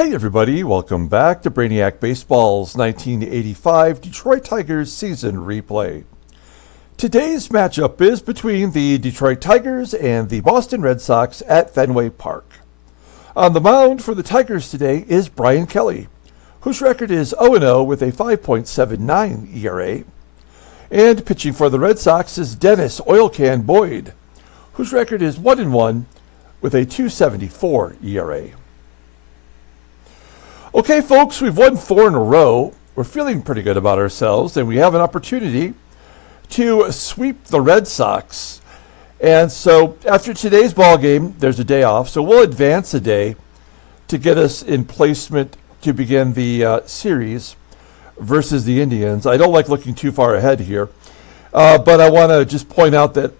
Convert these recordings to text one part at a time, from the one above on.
Hey everybody, welcome back to Brainiac Baseball's 1985 Detroit Tigers season replay. Today's matchup is between the Detroit Tigers and the Boston Red Sox at Fenway Park. On the mound for the Tigers today is Bryan Kelly, whose record is 0-0 with a 5.79 ERA. And pitching for the Red Sox is Dennis Oil Can Boyd, whose record is 1-1 with a 2.74 ERA. Okay, folks, we've won 4 in a row. We're feeling pretty good about ourselves, and we have an opportunity to sweep the Red Sox. And so after today's ball game, there's a day off, so we'll advance a day to get us in placement to begin the series versus the Indians. I don't like looking too far ahead here, but I want to just point out that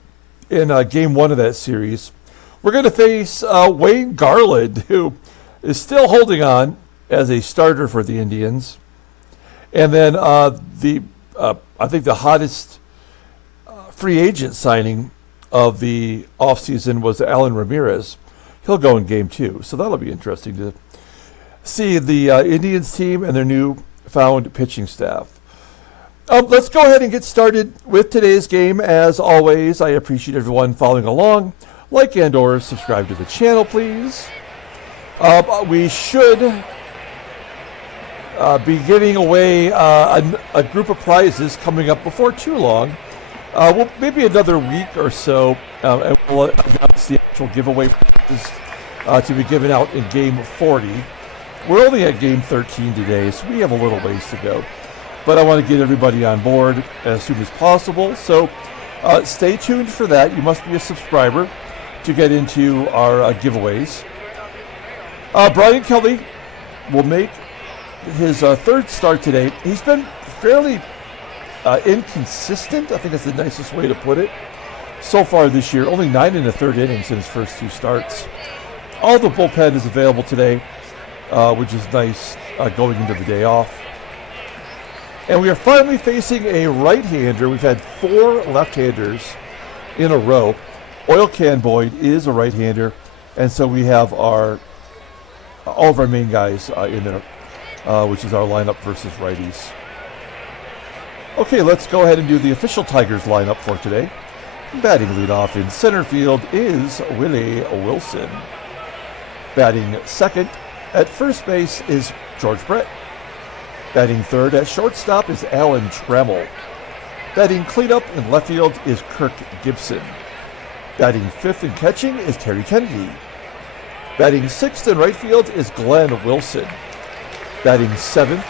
in game 1 of that series, we're going to face Wayne Garland, who is still holding on as a starter for the Indians. And then I think the hottest free agent signing of the offseason was Alan Ramirez. He'll go in game 2, so that'll be interesting to see the Indians team and their new-found pitching staff. Let's go ahead and get started with today's game. As always, I appreciate everyone following along. Like and or subscribe to the channel, please. We should be giving away a group of prizes coming up before too long. Well, maybe another week or so, and we'll announce the actual giveaway prizes to be given out in game 40. We're only at game 13 today, so we have a little ways to go. But I want to get everybody on board as soon as possible, so stay tuned for that. You must be a subscriber to get into our giveaways. Bryan Kelly will make his third start today. He's been fairly inconsistent, I think that's the nicest way to put it, so far this year. Only 9 1/3 innings in his first 2 starts. All the bullpen is available today, which is nice going into the day off. And we are finally facing a right-hander. We've had 4 left-handers in a row. Oil Can Boyd is a right-hander, and so we have all of our main guys in there. Which is our lineup versus righties. Okay, let's go ahead and do the official Tigers lineup for today. Batting leadoff in center field is Willie Wilson. Batting second at first base is George Brett. Batting third at shortstop is Alan Trammell. Batting cleanup in left field is Kirk GIBSON. Batting fifth and catching is Terry Kennedy. Batting sixth in right field is Glenn Wilson. Batting 7th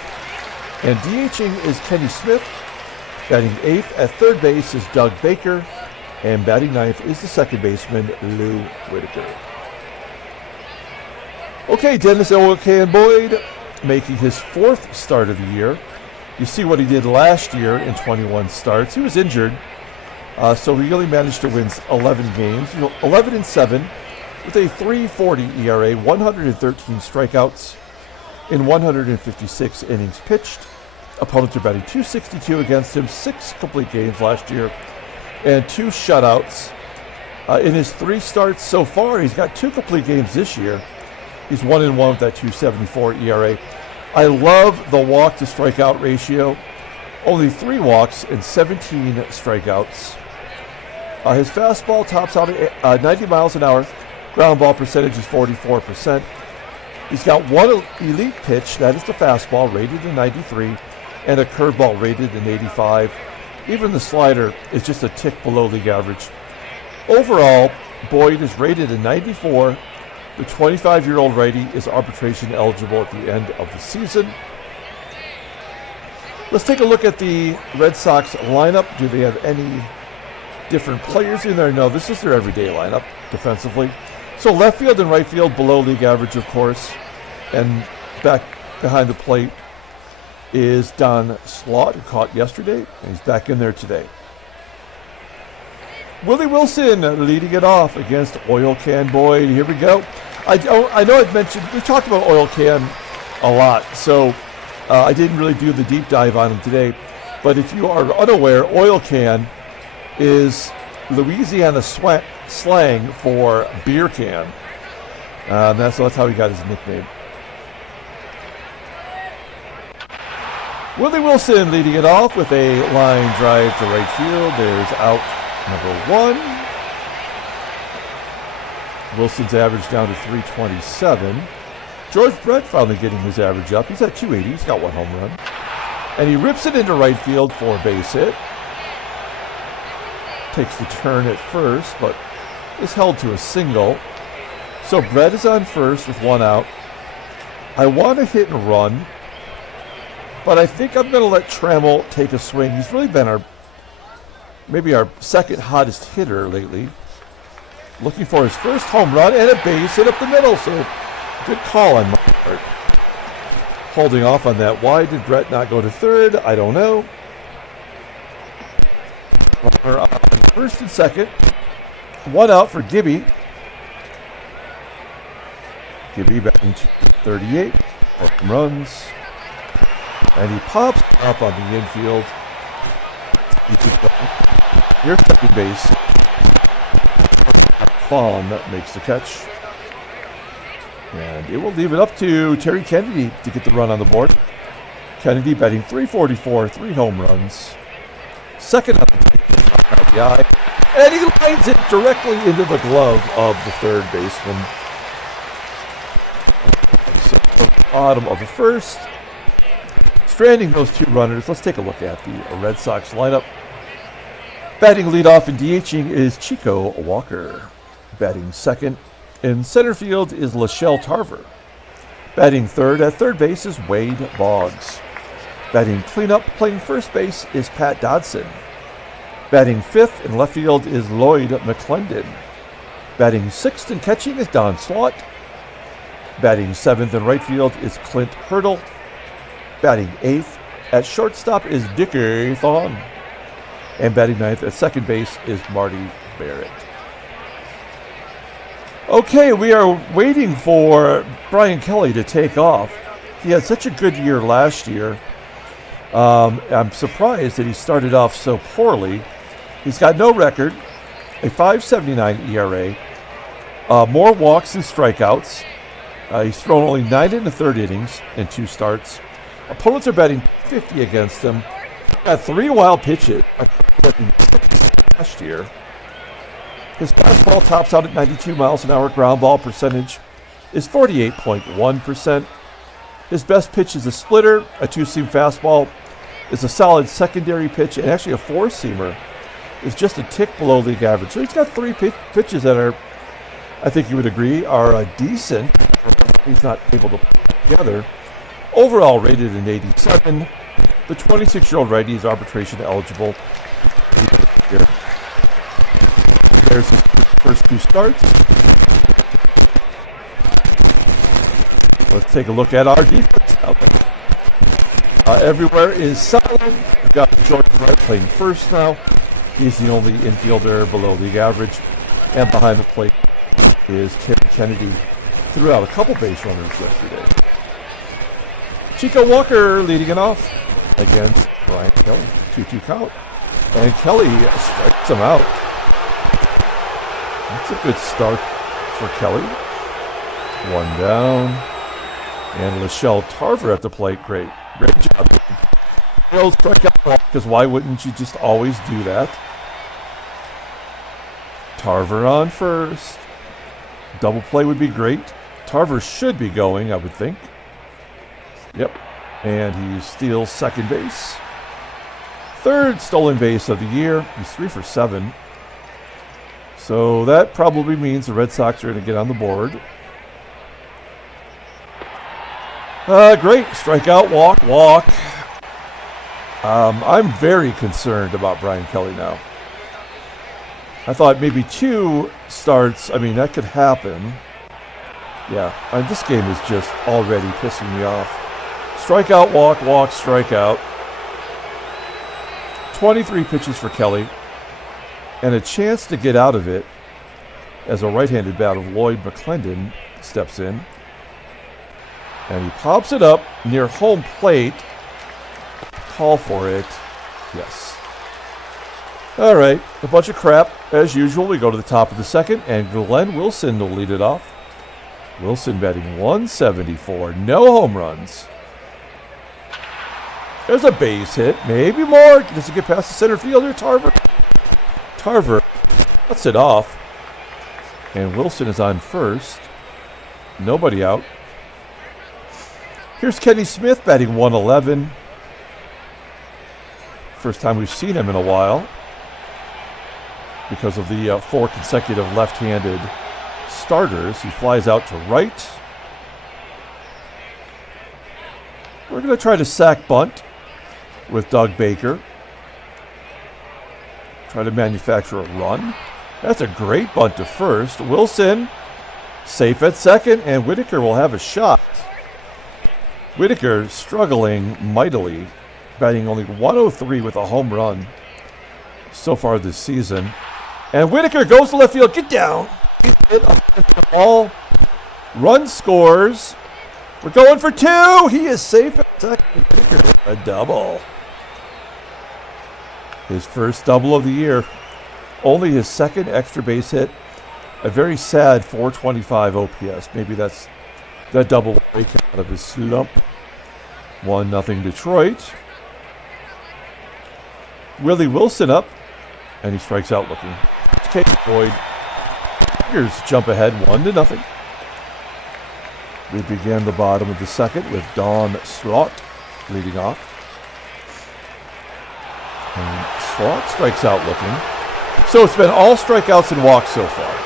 and DHing is Kenny Smith. Batting 8th at third base is Doug Baker. And batting 9th is the second baseman, Lou Whitaker. Okay, Dennis Oil Can Boyd making his 4th start of the year. You see what he did last year in 21 starts. He was injured, so he only managed to win 11 games. 11-7 with a 3.40 ERA, 113 strikeouts in 156 innings pitched. Opponents are batting .262 against him, 6 complete games last year, and 2 shutouts. In his 3 starts so far, he's got 2 complete games this year. He's 1-1 with that 2.74 ERA. I love the walk to strikeout ratio. Only 3 walks and 17 strikeouts. His fastball tops out at 90 miles an hour. Ground ball percentage is 44%. He's got 1 elite pitch, that is the fastball, rated in 93, and a curveball rated in 85. Even the slider is just a tick below league average. Overall, Boyd is rated in 94. The 25-year-old righty is arbitration eligible at the end of the season. Let's take a look at the Red Sox lineup. Do they have any different players in there? No, this is their everyday lineup defensively. So left field and right field below league average, of course. And back behind the plate is Don SLAUGHT, who caught yesterday, and he's back in there today. Willie Wilson leading it off against Oil Can Boyd. Here we go. I know I've mentioned, we've talked about Oil Can a lot, so I didn't really do the deep dive on him today. But if you are unaware, Oil Can is Louisiana slang for beer can. That's how he got his nickname. Willie Wilson leading it off with a line drive to right field. There's out number 1. Wilson's average down to 327. George Brett finally getting his average up. He's at 280. He's got 1 home run. And he rips it into right field for a base hit. Takes the turn at first, but is held to a single. So Brett is on first with 1 out. I want to hit and run, but I think I'm going to let Trammell take a swing. He's really been maybe our second hottest hitter lately. Looking for his first home run and a base hit up the middle. So good call on my part. Holding off on that. Why did Brett not go to third? I don't know. Runner on first and second. 1 out for Gibby. Gibby batting 238. 4 home runs. And he pops up on the infield. Near second base. THON makes the catch. And it will leave it up to Terry Kennedy to get the run on the board. Kennedy batting 344, 3 home runs. Second on the eye. And he lines it directly into the glove of the third baseman. So from the bottom of the first. Stranding those 2 runners, let's take a look at the Red Sox lineup. Batting leadoff and DHing is Chico Walker. Batting second in center field is TARVER. Batting third at third base is Wade BOGGS. Batting cleanup playing first base is Pat Dodson. Batting fifth in left field is Lloyd McCLENDON. Batting sixth and catching is Don SLAUGHT. Batting seventh in right field is Clint Hurdle. Batting eighth at shortstop is Dickie THON. And batting ninth at second base is Marty BARRETT. Okay, we are waiting for Brian Kelly to take off. He had such a good year last year. I'm surprised that he started off so poorly. He's got no record, a 5.79 ERA, more walks than strikeouts. He's thrown only 9 1/3 innings in 2 starts. Opponents are batting 50 against him. Got 3 wild pitches last year. His fastball tops out at 92 miles an hour. Ground ball percentage is 48.1%. His best pitch is a splitter. A 2-seam fastball is a solid secondary pitch, and actually a 4-seamer is just a tick below league average. So he's got 3 pitches that are, I think you would agree, are decent. He's not able to put together. Overall rated an 87. The 26-year-old righty is arbitration eligible. There's his first 2 starts. Let's take a look at our defense now. Everywhere is solid. We've got George Brett playing first now. He's the only infielder below league average. And behind the plate is Terry Kennedy. Threw out a couple base runners yesterday. Chico Walker leading it off against Bryan Kelly. 2-2 count. And Kelly strikes him out. That's a good start for Kelly. 1 down. And TARVER at the plate. Great job. He'll strike out because why wouldn't you just always do that? TARVER on first. Double play would be great. TARVER should be going, I would think. Yep. And he steals second base. 3rd stolen base of the year. He's 3 for 7. So that probably means the Red Sox are going to get on the board. Great. Strikeout, walk. I'm very concerned about Brian Kelly now. I thought maybe 2 starts. I mean, that could happen. Yeah, this game is just already pissing me off. Strikeout, walk, strikeout. 23 pitches for Kelly. And a chance to get out of it as a right-handed bat of Lloyd McCLENDON steps in. And he pops it up near home plate. Call for it. Yes. All right, a bunch of crap. As usual, we go to the top of the second, and Glenn Wilson will lead it off. Wilson batting 174. No home runs. There's a base hit. Maybe more. Does it get past the center fielder, Tarver? Tarver cuts it off. And Wilson is on first. Nobody out. Here's Kenny Smith batting 111. First time we've seen him in a while because of the 4 consecutive left-handed starters. He flies out to right. We're going to try to sack bunt with Doug Baker. Try to manufacture a run. That's a great bunt to first. Wilson safe at second, and Whitaker will have a shot. Whitaker struggling mightily, batting only 103 with a home run so far this season. And Whitaker goes to left field. Get down. He's hit up the ball. Run scores. We're going for 2. He is safe at second. Whitaker, a double. His first double of the year. Only his second extra base hit. A very sad 425 OPS. Maybe that's that double break out of his slump. 1-0 Detroit. Willie Wilson up, and he strikes out looking. Okay, Lloyd. Tigers jump ahead 1-0. We began the bottom of the second with Don SLAUGHT leading off. And SLAUGHT strikes out looking. So it's been all strikeouts and walks so far.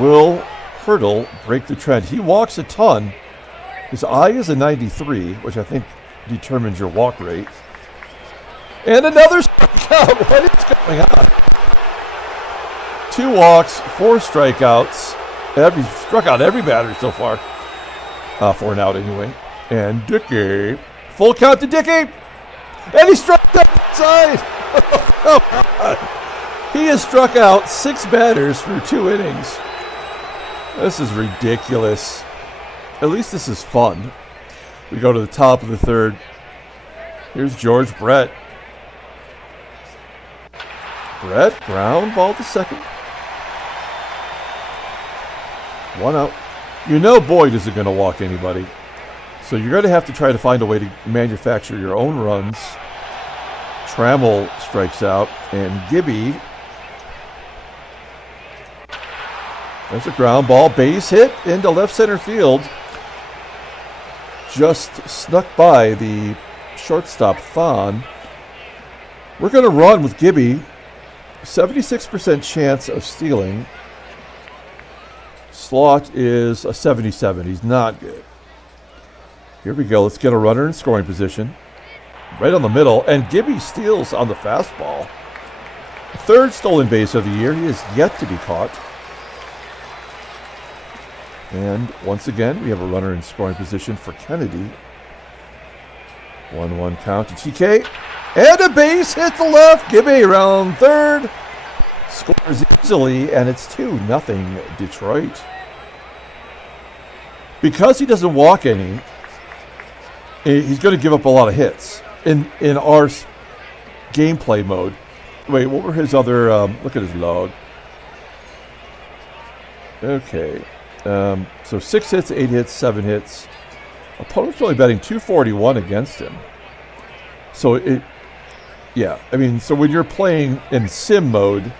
Will Hurdle break the trend? He walks a ton. His eye is a 93, which I think determines your walk rate. And another strikeout. What is going on? 2 walks, 4 strikeouts. He struck out every batter so far. 4 and out anyway. And Dickie. Full count to Dickie. And he struck out outside. He has struck out 6 batters through 2 innings. This is ridiculous. At least this is fun. We go to the top of the third. Here's George Brett. Brett, ground ball to second. 1 out. You know Boyd isn't going to walk anybody. So you're going to have to try to find a way to manufacture your own runs. Trammell strikes out, and Gibby. There's a ground ball, base hit into left center field. Just snuck by the shortstop THON. We're going to run with Gibby. 76% chance of stealing. SLAUGHT is a 77. He's not good. Here we go. Let's get a runner in scoring position. Right on the middle. And Gibby steals on the fastball. 3rd stolen base of the year. He is yet to be caught. And once again, we have a runner in scoring position for Kennedy. 1-1 count to TK. And a base hit to left. Gibby around third. Scores easily, and it's 2-0 Detroit. Because he doesn't walk any, he's going to give up a lot of hits. In our gameplay mode. Wait, what were his other... look at his log. Okay. So 6 hits, 8 hits, 7 hits. Opponent's only betting 241 against him. So so when you're playing in sim mode,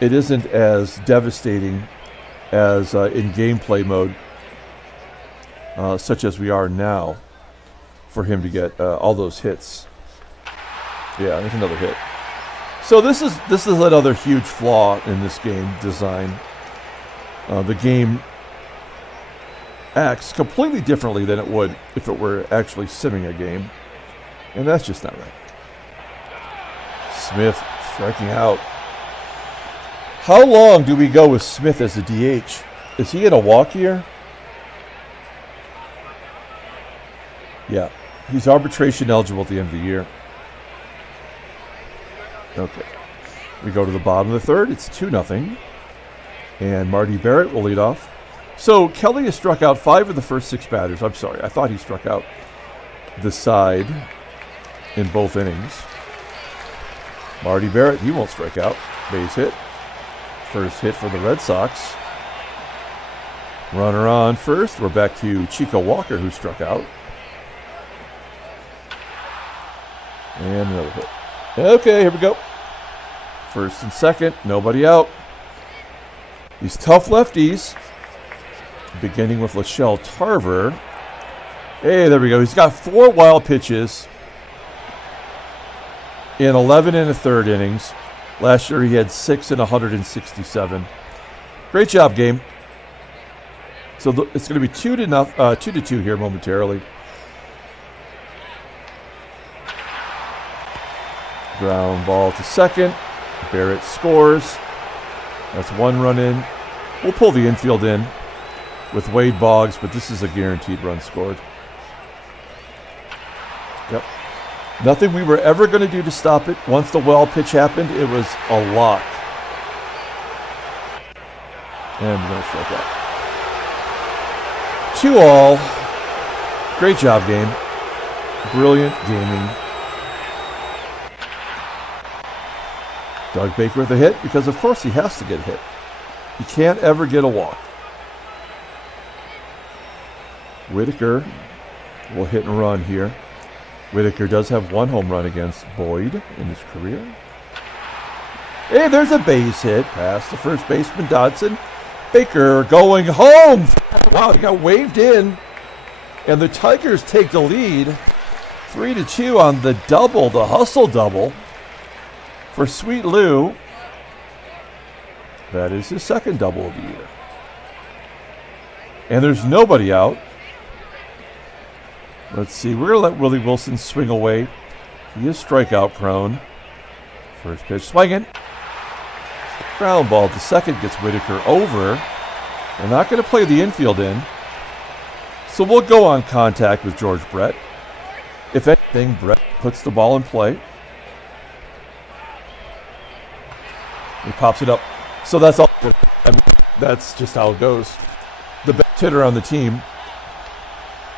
it isn't as devastating as in gameplay mode, such as we are now, for him to get all those hits. Yeah, there's another hit. So this is another huge flaw in this game design. The game acts completely differently than it would if it were actually simming a game. And that's just not right. Smith striking out. How long do we go with Smith as a DH? Is he in a walk year? Yeah. He's arbitration eligible at the end of the year. Okay. We go to the bottom of the third. It's 2-0. And Marty Barrett will lead off. So Kelly has struck out 5 of the first 6 batters. I'm sorry. I thought he struck out the side in both innings. Marty Barrett, he won't strike out. Base hit. First hit for the Red Sox. Runner on first. We're back to Chico Walker, who struck out. And another hit. Okay, here we go. First and second, nobody out. These tough lefties, beginning with Shelle Tarver. Hey, there we go. He's got 4 wild pitches in 11 and a third innings. Last year he had 6 in 167. Great job, game. So it's going to be 2-2 here momentarily. Ground ball to second. Barrett scores. That's 1 run in. We'll pull the infield in with Wade Boggs, but this is a guaranteed run scored. Yep. Nothing we were ever going to do to stop it. Once the well pitch happened, it was a lock. And we're going to strike out. 2-all. Great job, game. Brilliant gaming. Doug Baker with a hit, because of course he has to get hit. He can't ever get a walk. Whitaker will hit and run here. Whitaker does have 1 home run against Boyd in his career. Hey, there's a base hit past the first baseman, Dodson. Baker going home. Wow, he got waved in. And the Tigers take the lead. 3-2 on the double, the hustle double. For Sweet Lou, that is his 2nd double of the year. And there's nobody out. Let's see, we're going to let Willie Wilson swing away. He is strikeout prone. First pitch swinging. Ground ball to second, gets Whitaker over. We're not going to play the infield in. So we'll go on contact with George Brett. If anything, Brett puts the ball in play. He pops it up. So that's all. I mean, that's just how it goes. The best hitter on the team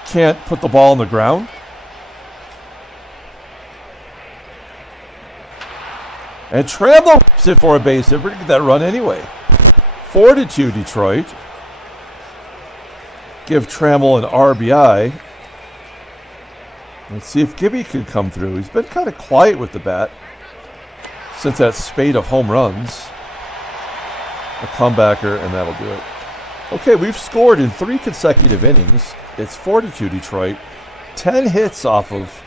can't put the ball on the ground. And Trammell rips it for a base hit. We're going to get that run anyway. 4-2 Detroit. Give Trammell an RBI. Let's see if Gibby can come through. He's been kind of quiet with the bat since that spate of home runs. A comebacker, and that'll do it. Okay, we've scored in 3 consecutive innings. It's 4-2 Detroit. 10 hits off of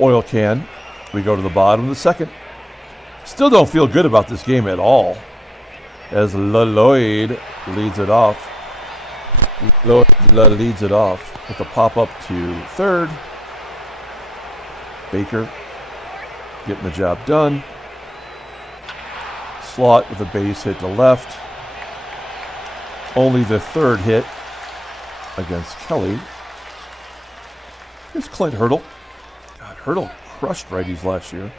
Oil Can. We go to the bottom of the second. Still don't feel good about this game at all, as Lloyd leads it off. Lloyd leads it off with a pop-up to third. Baker getting the job done. SLAUGHT with a base hit to left. Only the 3rd hit against Kelly. Here's Clint Hurdle. God, Hurdle crushed righties last year.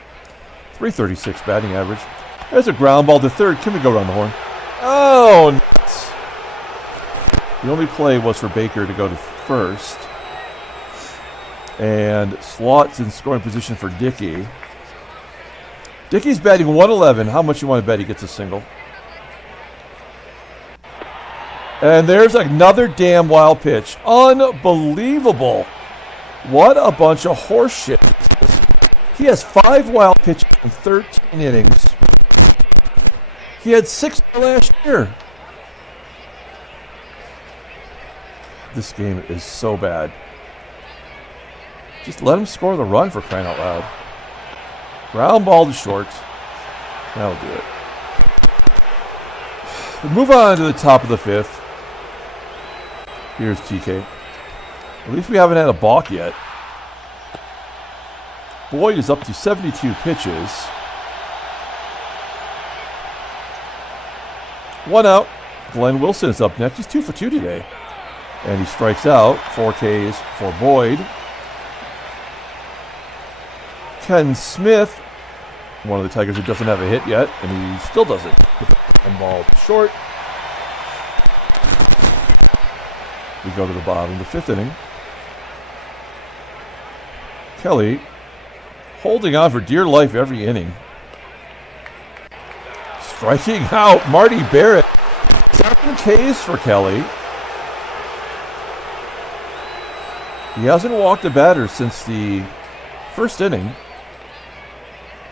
336 batting average. There's a ground ball to third. Can we go around the horn? Oh, nuts. The only play was for Baker to go to first. And SLAUGHT's in scoring position for Dickie. Dickie's batting 111. How much you want to bet he gets a single? And there's another damn wild pitch. Unbelievable. What a bunch of horse shit. He has 5 wild pitches in 13 innings. He had 6 last year. This game is so bad. Just let him score the run, for crying out loud. Ground ball to short. That'll do it. We move on to the top of the 5th. Here's TK. At least we haven't had a balk yet. Boyd is up to 72 pitches. 1 out. Glenn Wilson is up next. He's 2 for 2 today. And he strikes out. 4 Ks for Boyd. Ken Smith, one of the Tigers who doesn't have a hit yet, and he still doesn't. And ball short. We go to the bottom of the 5th inning. Kelly holding on for dear life every inning. Striking out Marty Barrett. Ks for Kelly. He hasn't walked a batter since the first inning.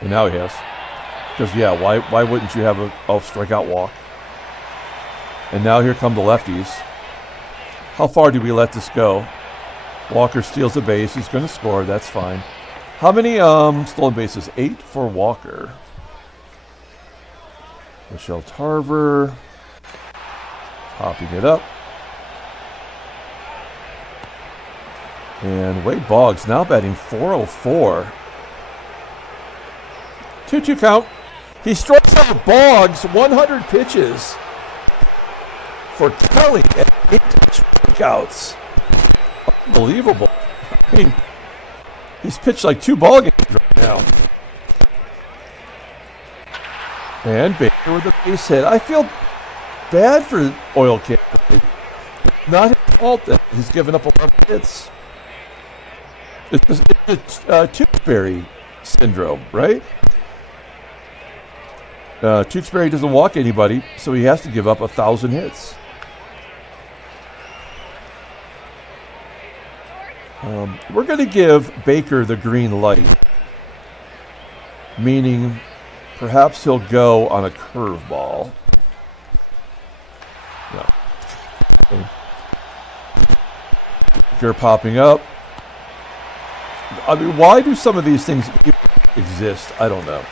And now he has. Because, yeah, why wouldn't you have a strikeout walk? And now here come the lefties. How far do we let this go? Walker steals a base. He's going to score. That's fine. How many stolen bases? 8 for Walker. Michelle Tarver. Popping it up. And Wade Boggs now batting .404. 2-2 count. He strikes out Boggs 100 pitches for Kelly at 8 strikeouts. Unbelievable. I mean, he's pitched like 2 ball games right now. And Baker with a base hit. I feel bad for Oil Can. Not his fault that he's given up 11 hits. It's a Tewksbury syndrome, right? Tewksbury doesn't walk anybody, so he has to give up 1,000 hits. We're going to give Baker the green light, meaning perhaps he'll go on a curveball. No. Baker popping up. I mean, why do some of these things exist? I don't know.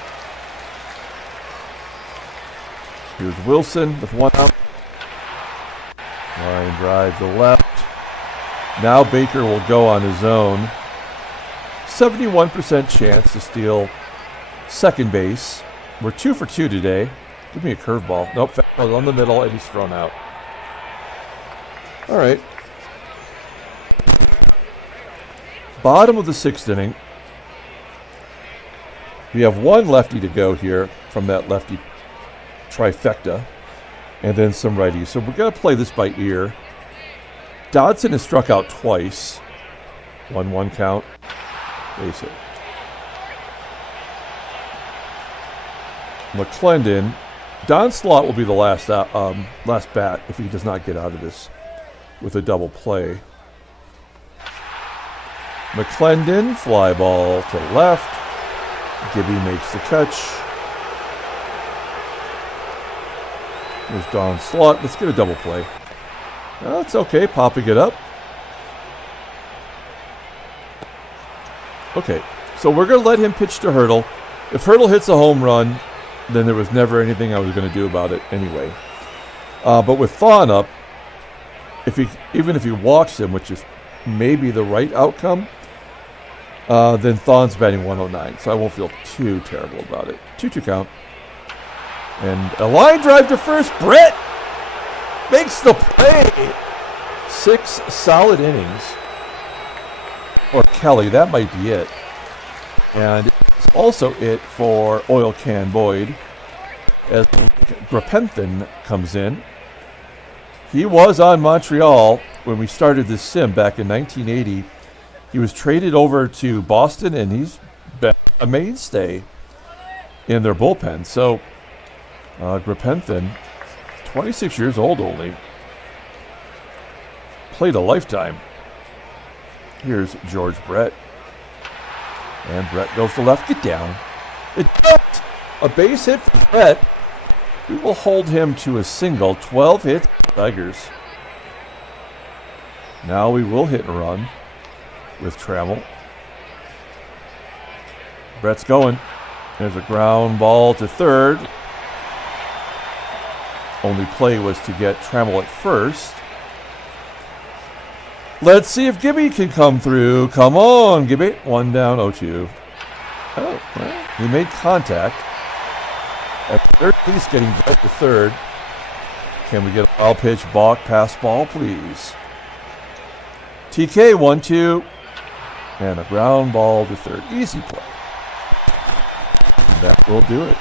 Here's Wilson with 1 out. Line drive to left. Now Baker will go on his own. 71% chance to steal second base. We're 2 for 2 today. Give me a curveball. Nope, fastball on the middle, and he's thrown out. All right. Bottom of the 6th inning. We have 1 lefty to go here from that lefty trifecta, and then some righties. So we're going to play this by ear. Dodson has struck out twice. 1-1 count. Base hit. McCLENDON. Don Slaught will be the last bat if he does not get out of this with a double play. McCLENDON, fly ball to left. Gibby makes the catch. There's Don Slaught. Let's get a double play. That's okay, popping it up. Okay, so we're going to let him pitch to Hurdle. If Hurdle hits a home run, then there was never anything I was going to do about it anyway. But with THON up, even if he walks him, which is maybe the right outcome, then THON's batting 109, so I won't feel too terrible about it. 2-2 count. And a line drive to first. Brett makes the play. 6 solid innings. Or Kelly, that might be it. And it's also it for Oil Can Boyd as Grapenthin comes in. He was on Montreal when we started this sim back in 1980. He was traded over to Boston, and he's been a mainstay in their bullpen. So Grapenthin, 26 years old only, played a lifetime. Here's George Brett. And Brett goes to left. Get down. It does. A base hit for Brett. We will hold him to a single. 12 hits for Tigers. Now we will hit and run with Trammell. Brett's going. There's a ground ball to third. Only play was to get Trammell at first. Let's see if Gibby can come through. Come on, Gibby. 1 down, 0-2. Oh, well, he made contact. At third base, getting Brett to third. Can we get a wild pitch, balk, pass ball, please? TK, 1-2. And a ground ball to third. Easy play. That will do it.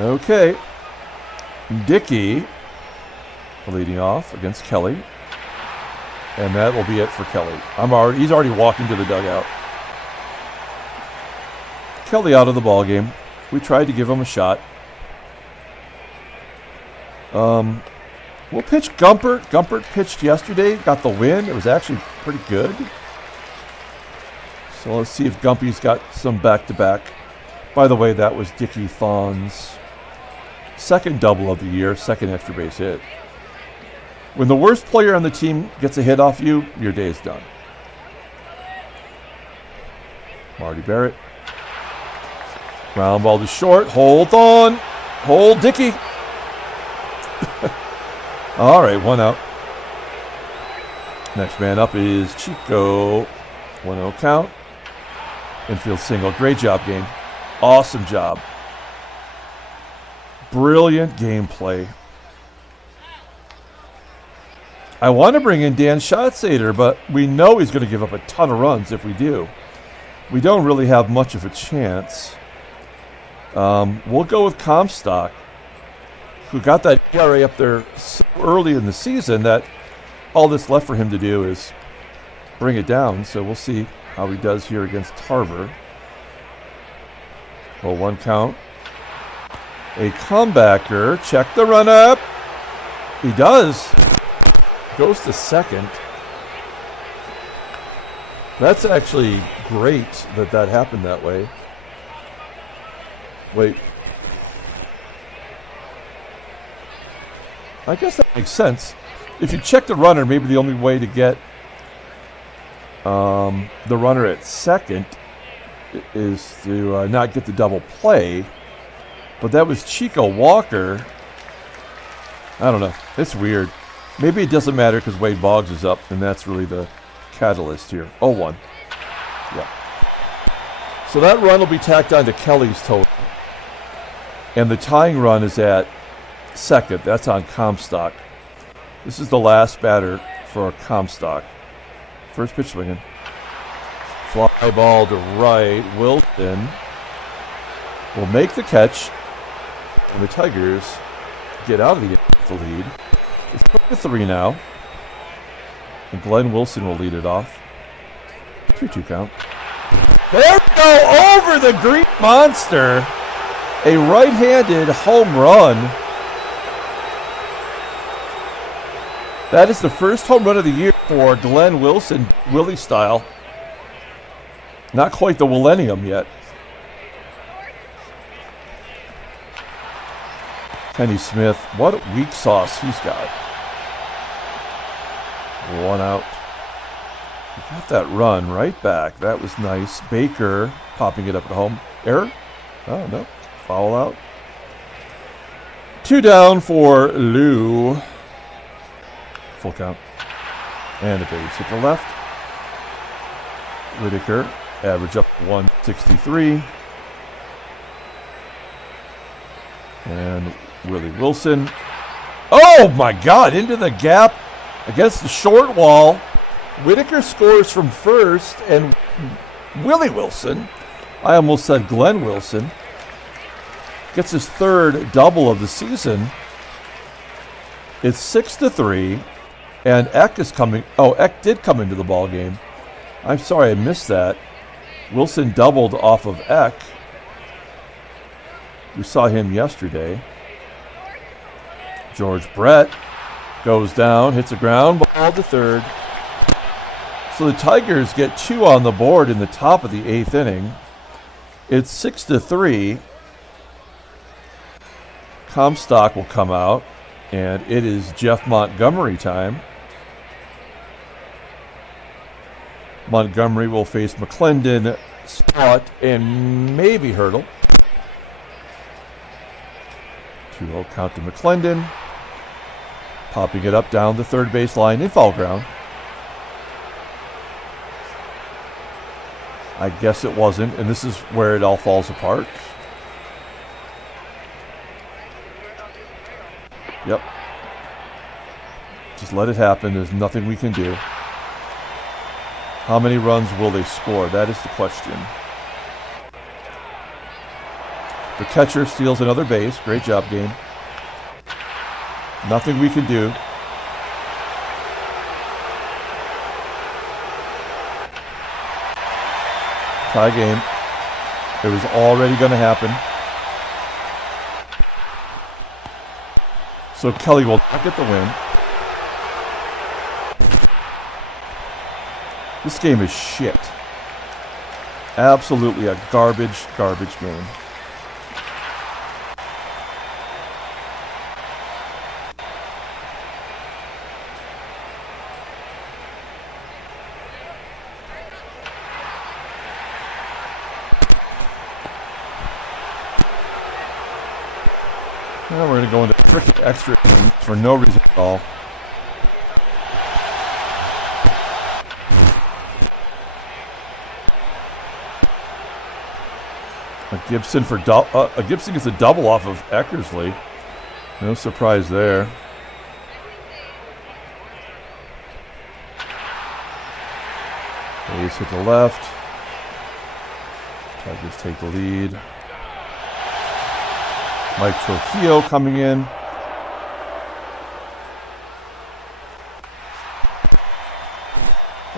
Okay. Dickie leading off against Kelly. And that will be it for Kelly. He's already walked into the dugout. Kelly out of the ball game. We tried to give him a shot. We'll pitch Gumpert. Gumpert pitched yesterday, got the win. It was actually pretty good. So let's see if Gumpy's got some back-to-back. By the way, that was Dickie THON's second double of the year, second extra base hit. When the worst player on the team gets a hit off you, your day is done. Marty Barrett. Ground ball to short. Hold on. Hold Dickie. All right, 1 out. Next man up is Chico. 1-0 count. Infield single. Great job, game. Awesome job. Brilliant gameplay. I want to bring in Dan Schatzeder, but we know he's going to give up a ton of runs if we do. We don't really have much of a chance. We'll go with Comstock, who got that ERA up there so early in the season that all that's left for him to do is bring it down. So we'll see how he does here against Tarver. 0-1 count. A comebacker. Check the run up. He does. Goes to second. That's actually great that that happened that way. Wait. I guess that makes sense. If you check the runner, maybe the only way to get the runner at second is to not get the double play. But that was Chico Walker. I don't know. It's weird. Maybe it doesn't matter because Wade Boggs is up, and that's really the catalyst here. 0-1. Yeah. So that run will be tacked on to Kelly's total. And the tying run is at second. That's on Comstock. This is the last batter for Comstock. First pitch swinging. Fly ball to right. Wilson will make the catch. And the Tigers get out of the lead. It's 3 now. And Glenn Wilson will lead it off. 2-2 count. There we go! Over the Green Monster! A right-handed home run. That is the first home run of the year for Glenn Wilson, Willie style. Not quite the millennium yet. Kenny Smith, what weak sauce he's got. 1 out. He got that run right back. That was nice. Baker popping it up at home. Error? Oh, no. Foul out. 2 down for Lou. Full count. And a base hit to left. Whitaker, average up 163. And Willie Wilson. Oh my God, into the gap against the short wall. Whitaker scores from first, and Willie Wilson, I almost said Glenn Wilson, gets his third double of the season. It's 6-3, and Eck is coming. Oh, Eck did come into the ball game. I'm sorry I missed that. Wilson doubled off of Eck. We saw him yesterday. George Brett goes down, hits a ground ball to third. So the Tigers get 2 on the board in the top of the 8th inning. It's 6-3. Comstock will come out, and it is Jeff Montgomery time. Montgomery will face McCLENDON, SLAUGHT, and maybe Hurdle. 2-0 count to McCLENDON. Popping it up down the third base line in foul ground. I guess it wasn't, and this is where it all falls apart. Yep. Just let it happen. There's nothing we can do. How many runs will they score? That is the question. The catcher steals another base. Great job, game. Nothing we can do. Tie game. It was already going to happen. So Kelly will not get the win. This game is shit. Absolutely a garbage game. Now we're going to go into freaking extra innings for no reason at all. Gibson for Gibson gets a double off of Eckersley. No surprise there. Base hit the left. Tigers take the lead. Mike Trujillo coming in.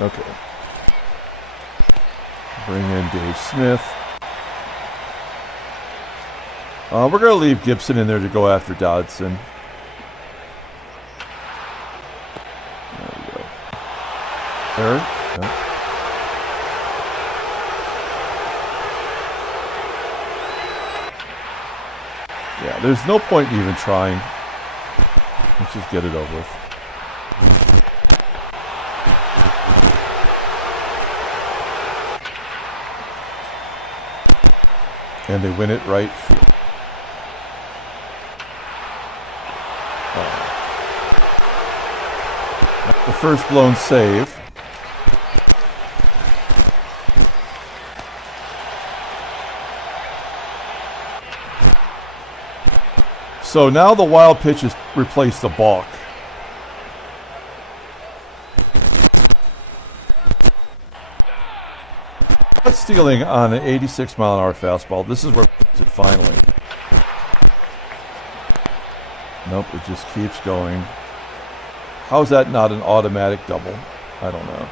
Okay. Bring in Dave Smith. We're going to leave Gibson in there to go after Dodson. There we go. Eric? Yeah. Yeah, there's no point in even trying. Let's just get it over with. And they win it right here. The first blown save. So now the wild pitch has replaced the balk. That's stealing on an 86-mile-an-hour fastball. This is where it finally. Nope, it just keeps going. How is that not an automatic double? I don't know.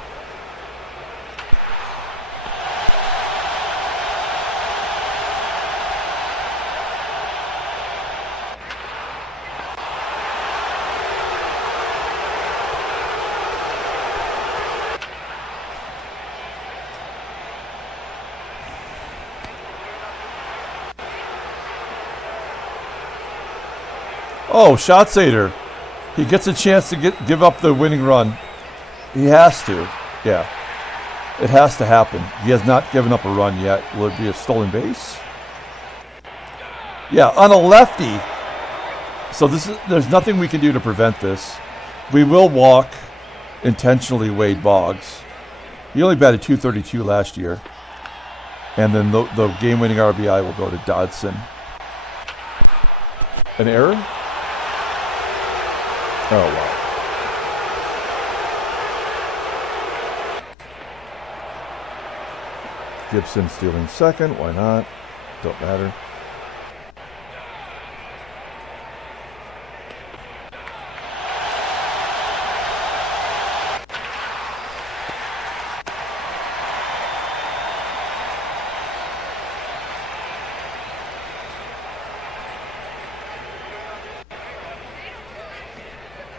Oh, Schatzeder. He gets a chance to give up the winning run. He has to. Yeah. It has to happen. He has not given up a run yet. Will it be a stolen base? Yeah, on a lefty. So there's nothing we can do to prevent this. We will walk intentionally Wade Boggs. He only batted .232 last year. And then the game-winning RBI will go to Dodson. An error? Oh, wow. Gibson stealing second. Why not? Don't matter.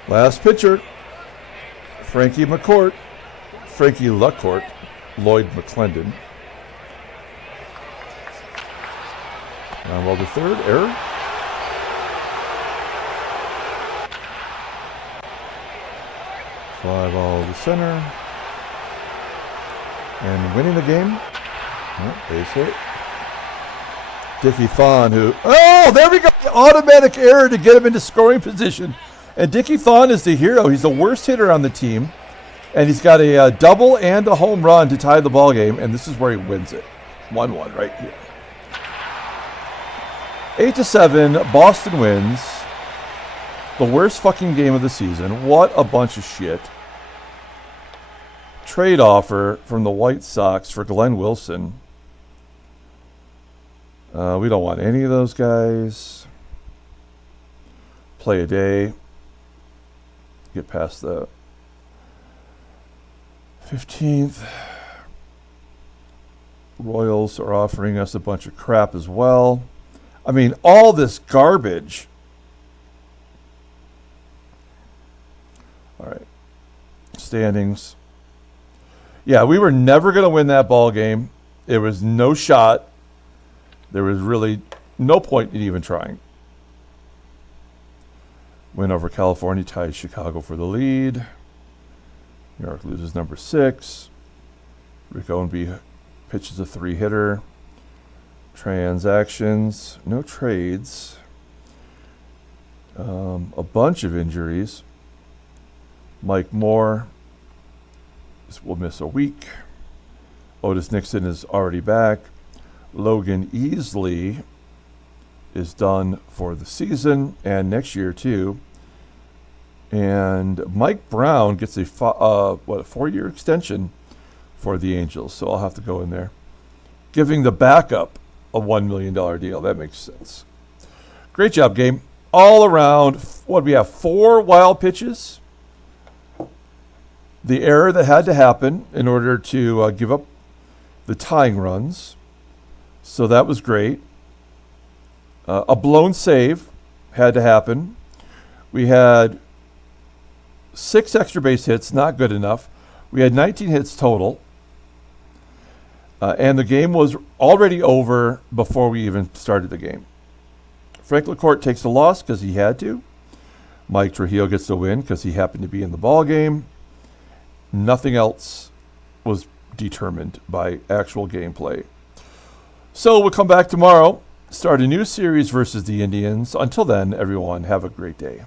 Last pitcher, Frankie Lloyd McClendon. And well, the third, error. Fly ball to center. And winning the game. Oh, base hit. Dickie THON, who... Oh, there we go! Automatic error to get him into scoring position. And Dickie THON is the hero. He's the worst hitter on the team. And he's got a double and a home run to tie the ball game. And this is where he wins it. 1-1 right here. 8-7, Boston wins. The worst fucking game of the season. What a bunch of shit. Trade offer from the White Sox for Glenn Wilson. We don't want any of those guys. Play a day. Get past the 15th. Royals are offering us a bunch of crap as well. I mean, all this garbage. All right. Standings. Yeah, we were never going to win that ball game. There was no shot. There was really no point in even trying. Win over California ties Chicago for the lead. New York loses number 6. Rico and B pitches a 3-hitter. Transactions. No trades. A bunch of injuries. Mike Moore will miss a week. Otis Nixon is already back. Logan Easley is done for the season and next year too. And Mike Brown gets a 4-year extension for the Angels, so I'll have to go in there. Giving the backup a $1 million deal. That makes sense. Great job, game. All around, what do we have? 4 wild pitches. The error that had to happen in order to give up the tying runs. So that was great. A blown save had to happen. We had 6 extra base hits, not good enough. We had 19 hits total. And the game was already over before we even started the game. Frank LaCourte takes the loss because he had to. Mike Trujillo gets the win because he happened to be in the ball game. Nothing else was determined by actual gameplay. So we'll come back tomorrow, start a new series versus the Indians. Until then, everyone, have a great day.